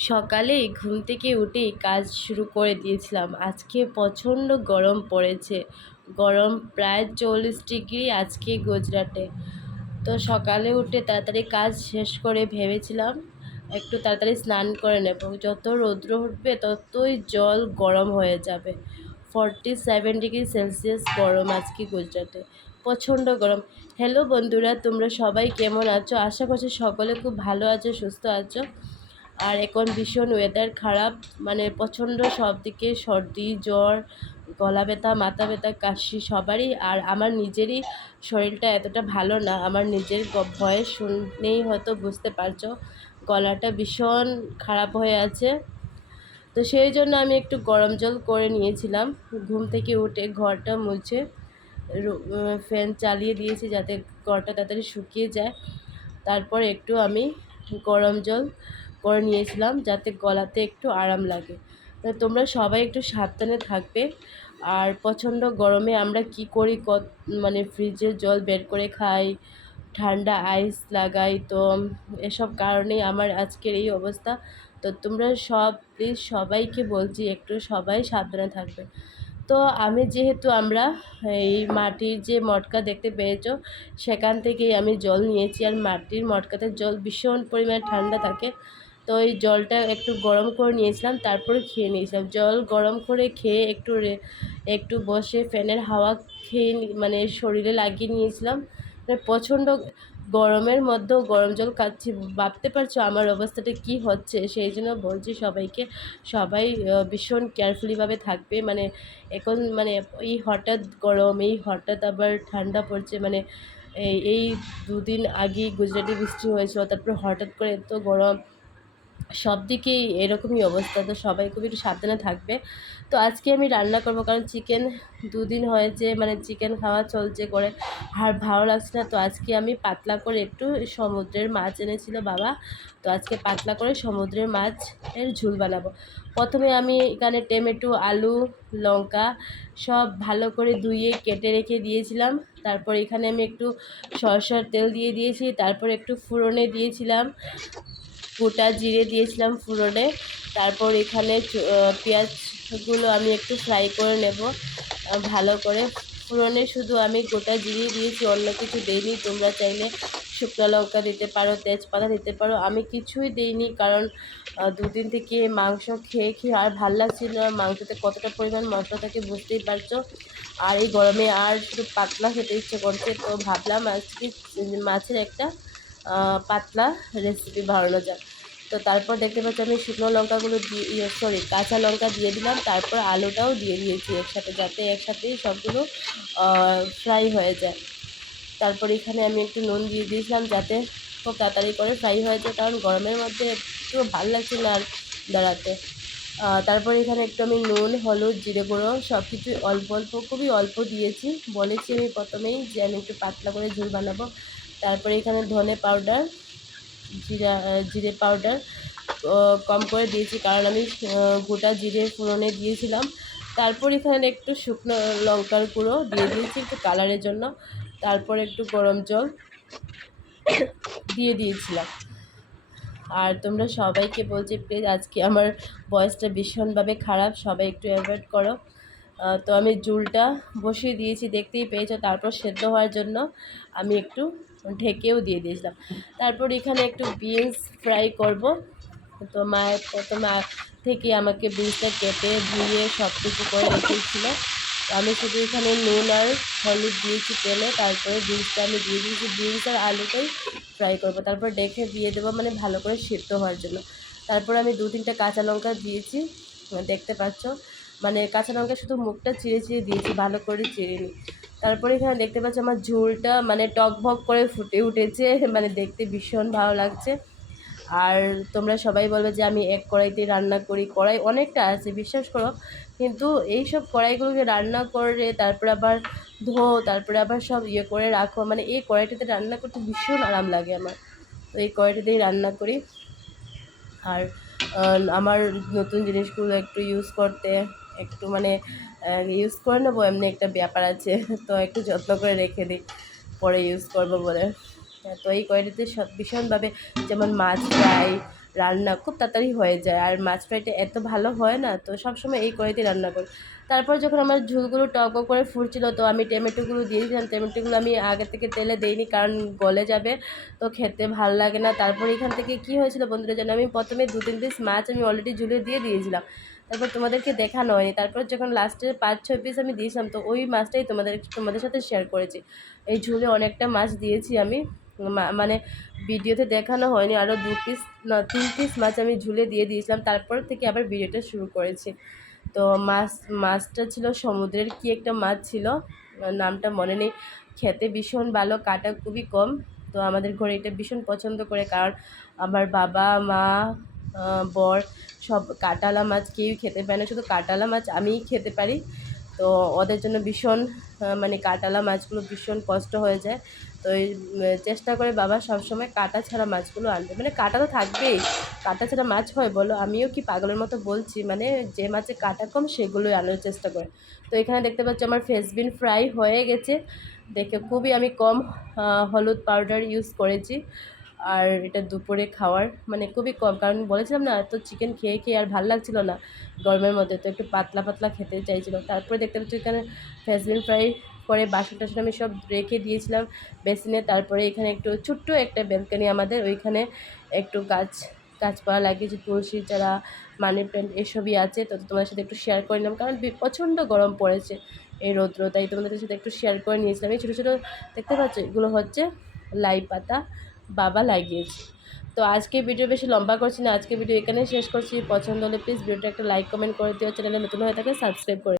সকালেই ঘুম থেকে উঠেই কাজ শুরু করে দিয়েছিলাম। আজকে প্রচণ্ড গরম পড়েছে। গরম প্রায় চল্লিশ ডিগ্রি আজকে গুজরাটে। তো সকালে উঠে তাড়াতাড়ি কাজ শেষ করে ভেবেছিলাম, একটু তাড়াতাড়ি স্নান করে নেব। যত রৌদ্র উঠবে, ততই জল গরম হয়ে যাবে। ফর্টি সেভেন ডিগ্রি সেলসিয়াস গরম আজকে গুজরাটে। প্রচণ্ড গরম। হ্যালো বন্ধুরা, তোমরা সবাই কেমন আছো? আশা করছি সকলে খুব ভালো আছো, সুস্থ আছো। আর এখন ভীষণ ওয়েদার খারাপ। মানে প্রচণ্ড সব দিকে সর্দি, জ্বর, গলা ব্যথা, মাথা ব্যথা, কাশি সবারই। আর আমার নিজেরই শরীরটা এতটা ভালো না। আমার নিজের ভয়েস শুনেই হয়তো বুঝতে পারছ, গলাটা ভীষণ খারাপ হয়ে আছে। তো সেই জন্য আমি একটু গরম জল করে নিয়েছিলাম। ঘুম থেকে উঠে ঘরটা মুছে ফ্যান চালিয়ে দিয়েছি যাতে ঘরটা তাড়াতাড়ি শুকিয়ে যায়। তারপর একটু আমি গরম জল করে নিয়েছিলাম যাতে গলাতে একটু আরাম লাগে। তোমরা সবাই একটু সাবধানে থাকবে। আর প্রচণ্ড গরমে আমরা কি করি, কত মানে ফ্রিজের জল বের করে খাই, ঠান্ডা আইস লাগাই, তো এসব কারণেই আমার আজকের এই অবস্থা। তো তোমরা সব প্লিজ সবাইকে বলছি একটু সবাই সাবধানে থাকবে। তো আমি যেহেতু আমরা এই মাটির যে মটকা দেখতে পেয়েছ, সেখান থেকেই আমি জল নিয়েছি। আর মাটির মটকাতে জল ভীষণ পরিমাণে ঠান্ডা থাকে। তো এই জলটা একটু গরম করে নিয়েছিলাম, তারপরে খেয়ে নিয়েছিলাম। জল গরম করে খেয়ে একটু একটু বসে ফ্যানের হাওয়া খেয়ে মানে শরীরে লাগিয়ে নিয়েছিলাম। মানে প্রচণ্ড গরমের মধ্যেও গরম জল খাচ্ছি। ভাবতে পারছ আমার অবস্থাটা কি হচ্ছে? সেই জন্য বলছি সবাইকে, সবাই ভীষণ কেয়ারফুলিভাবে থাকবে। মানে এখন মানে এই হঠাৎ গরম, এই হঠাৎ আবার ঠান্ডা পড়ছে। মানে এই দুদিন আগেই গুজরাটি বৃষ্টি হয়েছিল, তারপর হঠাৎ করে এত গরম। সব দিকেই এরকমই অবস্থা। তো সবাই খুব একটু সাবধানে থাকবে। তো আজকে আমি রান্না করব কারণ চিকেন দুদিন হয়েছে মানে চিকেন খাওয়া চলছে করে আর ভালো লাগছে না। তো আজকে আমি পাতলা করে একটু সমুদ্রের মাছ এনেছিল বাবা। তো আজকে পাতলা করে সমুদ্রের মাছ এর ঝুল বানাবো। প্রথমে আমি এখানে টমেটো, আলু, লঙ্কা সব ভালো করে ধুয়ে কেটে রেখে দিয়েছিলাম। তারপর এখানে আমি একটু সরষার তেল দিয়ে দিয়েছি, তারপর একটু ফুরনে দিয়েছিলাম। গোটা জিরে দিয়েছিলাম ফুরনে। তারপর এখানে পেঁয়াজগুলো আমি একটু ফ্রাই করে নেব ভালো করে। ফুরনে শুধু আমি গোটা জিরে দিয়েছি, অন্য কিছু দিইনি। তোমরা চাইলে শুকনো লঙ্কা দিতে পারো, তেজপাতা দিতে পারো। আমি কিছুই দিইনি কারণ দুদিন থেকে মাংস খেয়ে খেয়ে আর ভালো লাগছিল না। মাংসতে কতটা পরিমাণ মশলা থাকে বুঝতেই পারছ। আর এই গরমে আর শুধু পাতলা খেতে ইচ্ছে করছে। তো ভাবলাম আজকে মাছের একটা পাতলা রেসিপি বানানো যায় তো তারপর দেখতে পাচ্ছি আমি শুকনো লঙ্কাগুলো দিয়ে সরি কাঁচা লঙ্কা দিয়ে দিলাম, তারপর আলুটাও দিয়ে দিয়েছি একসাথে যাতে একসাথেই সবগুলো ফ্রাই হয়ে যায়। তারপর এখানে আমি একটু নুন দিয়ে দিয়েছিলাম যাতে খুব তাড়াতাড়ি করে ফ্রাই হয়ে যায়, কারণ গরমের মধ্যে একটু ভালো লাগছে না আর দাঁড়াতে। তারপর এখানে একটু আমি নুন, হলুদ, জিরে গুঁড়ো সব কিছুই অল্প অল্প, খুবই অল্প দিয়েছি। বলেছি আমি প্রথমেই যে আমি একটু পাতলা করে ঝুল বানাবো। তারপরে এখানে ধনে পাউডার জিরা জিরে পাউডার কম করে দিয়েছি কারণ আমি গোটা জিরে ফোড়নে দিয়েছিলাম। তারপর এখানে একটু শুকনো লঙ্কার গুঁড়ো দিয়ে দিয়েছি একটু কালারের জন্য। তারপর একটু গরম জল দিয়ে দিয়েছিলাম। আর তোমরা সবাইকে বলছি প্লিজ আজকে আমার বয়সটা ভীষণভাবে খারাপ, সবাই একটু অ্যাভয়েড করো। তো আমি জুলটা বসিয়ে দিয়েছি, দেখতেই পেয়েছ। তারপর সেদ্ধ হওয়ার জন্য আমি একটু ঢেকেও দিয়ে দিয়েছিলাম। তারপর এখানে একটু বিনস ফ্রাই করব। তো মায়ের প্রথমে থেকে আমাকে বিনসটা কেটে ধুয়ে সব কিছু করে রেখেছিল। আমি শুধু এখানে নুন আর হলুদ দিয়েছি তেলে। তারপরে বিনসটা আমি দিয়ে দিয়েছি। বিনস আর আলুটাই ফ্রাই করব। তারপর ডেকে দিয়ে দেবো মানে ভালো করে সিদ্ধ হওয়ার জন্য। তারপর আমি দু তিনটা কাঁচা লঙ্কা দিয়েছি। দেখতে পাচ্ছ। মানে কাঁচা লঙ্কা শুধু মুখটা চিড়ে চিড়ে দিয়েছি, ভালো করে চিড়ে নিই তারপরে এখানে দেখতে পাচ্ছি আমার ঝোলটা মানে টকভক করে ফুটে উঠেছে মানে দেখতে ভীষণ ভালো লাগছে। আর তোমরা সবাই বলবে যে আমি এক কড়াইতে রান্না করি, কড়াই অনেকটা আছে, বিশ্বাস করো। কিন্তু এই সব কড়াইগুলোকে রান্না করে তারপর আবার ধো, তারপরে আবার সব ইয়ে করে রাখো মানে এই কড়াইটাতে রান্না করতে ভীষণ আরাম লাগে আমার। তো এই কড়াইটাতেই রান্না করি। আর আমার নতুন জিনিসগুলো একটু ইউজ করতে। একটু মানে ইউজ করে নেব, এমনি একটা ব্যাপার আছে। তো একটু যত্ন করে রেখে দিই, পরে ইউজ করব বলে। তো এই কড়াইটিতে ভীষণভাবে যেমন মাছ ফ্রাই, রান্না খুব তাড়াতাড়ি হয়ে যায়। আর মাছ ফ্রাইটা এত ভালো হয় না, তো সবসময় এই কড়াইতে রান্না করি। তারপর যখন আমার ঝুলগুলো টক করে ফুটছিল, তো আমি টমেটোগুলো দিয়ে দিলাম। টমেটোগুলো আমি আগে থেকে তেলে দেইনি, কারণ গলে যাবে, তো খেতে ভালো লাগে না। তারপর এখান থেকে কি হয়েছিল বন্ধুরা যেন আমি প্রথমে দু তিন পিস মাছ আমি অলরেডি ঝুলে দিয়ে দিয়েছিলাম। তারপর তোমাদেরকে দেখানো হয়নি। তারপর যখন লাস্টের পাঁচ, ছয় পিস আমি দিয়েছিলাম, তো ওই মাছটাই তোমাদের তোমাদের সাথে শেয়ার করেছি। এই ঝুলে অনেকটা মাছ দিয়েছি আমি। মানে ভিডিওতে দেখানো হয়নি আরও দু পিস না, তিন পিস মাছ আমি ঝুলে দিয়ে দিয়েছিলাম। তারপর থেকে আবার ভিডিওটা শুরু করেছি। তো মাছ, মাছটা ছিল সমুদ্রের কি একটা মাছ ছিল, নামটা মনে নেই। খেতে ভীষণ ভালো, কাটা খুবই কম। তো আমাদের ঘরে এটা ভীষণ পছন্দ করে, কারণ আমার বাবা, মা বর, সব কাটালা মাছ কেউ খেতে পারে না, শুধু কাটালা মাছ আমিই খেতে পারি। তো ওদের জন্য ভীষণ মানে কাটালা মাছগুলো ভীষণ কষ্ট হয়ে যায়। তো এই চেষ্টা করে বাবা সবসময় কাটা ছাড়া মাছগুলো আনবে মানে কাটা তো থাকবেই, কাটা ছাড়া মাছ হয়, বলো। আমিও কি পাগলের মতো বলছি মানে যে মাছে কাটা কম সেগুলোই আনার চেষ্টা করে। তো এখানে দেখতে পাচ্ছি আমার ফ্রেসবিন ফ্রাই হয়ে গেছে। দেখে খুবই আমি কম হলুদ পাউডার ইউজ করেছি। আর এটা দুপুরে খাওয়ার মানে খুবই কম, কারণ বলেছিলাম না, তো চিকেন খেয়ে খেয়ে আর ভালো লাগছিল না গরমের মধ্যে, তো একটু পাতলা পাতলা খেতে চাইছিল। তারপরে দেখতে পাচ্ছি এখানে ফ্রেসবিন ফ্রাই করে বাসন টাসন আমি সব রেখে দিয়েছিলাম বেসিনে, তারপরে এখানে একটু ছোট্ট একটা বেলকানি আমাদের, ওইখানে একটু গাছ, গাছপালা লাগিয়েছি, তুলসী, চারা, মানি প্ল্যান্ট এসবই আছে, তো তোমাদের সাথে একটু শেয়ার করে নিলাম, কারণ প্রচণ্ড গরম পড়েছে এই রৌদ্র, তাই তোমাদের সাথে একটু শেয়ার করে নিয়েছিলাম। এই ছোটো ছোটো, দেখতে পাচ্ছ, এগুলো হচ্ছে লাই পাতা বাবা লাগিয়েছি। তো আজকে ভিডিও বেশি লম্বা করছি না, আজকে ভিডিও এখানেই শেষ করছি। পছন্দ হলে প্লিজ ভিডিওটা একটা লাইক কমেন্ট করে দিও, চ্যানেলে নতুন হয়ে থাকে সাবস্ক্রাইব করে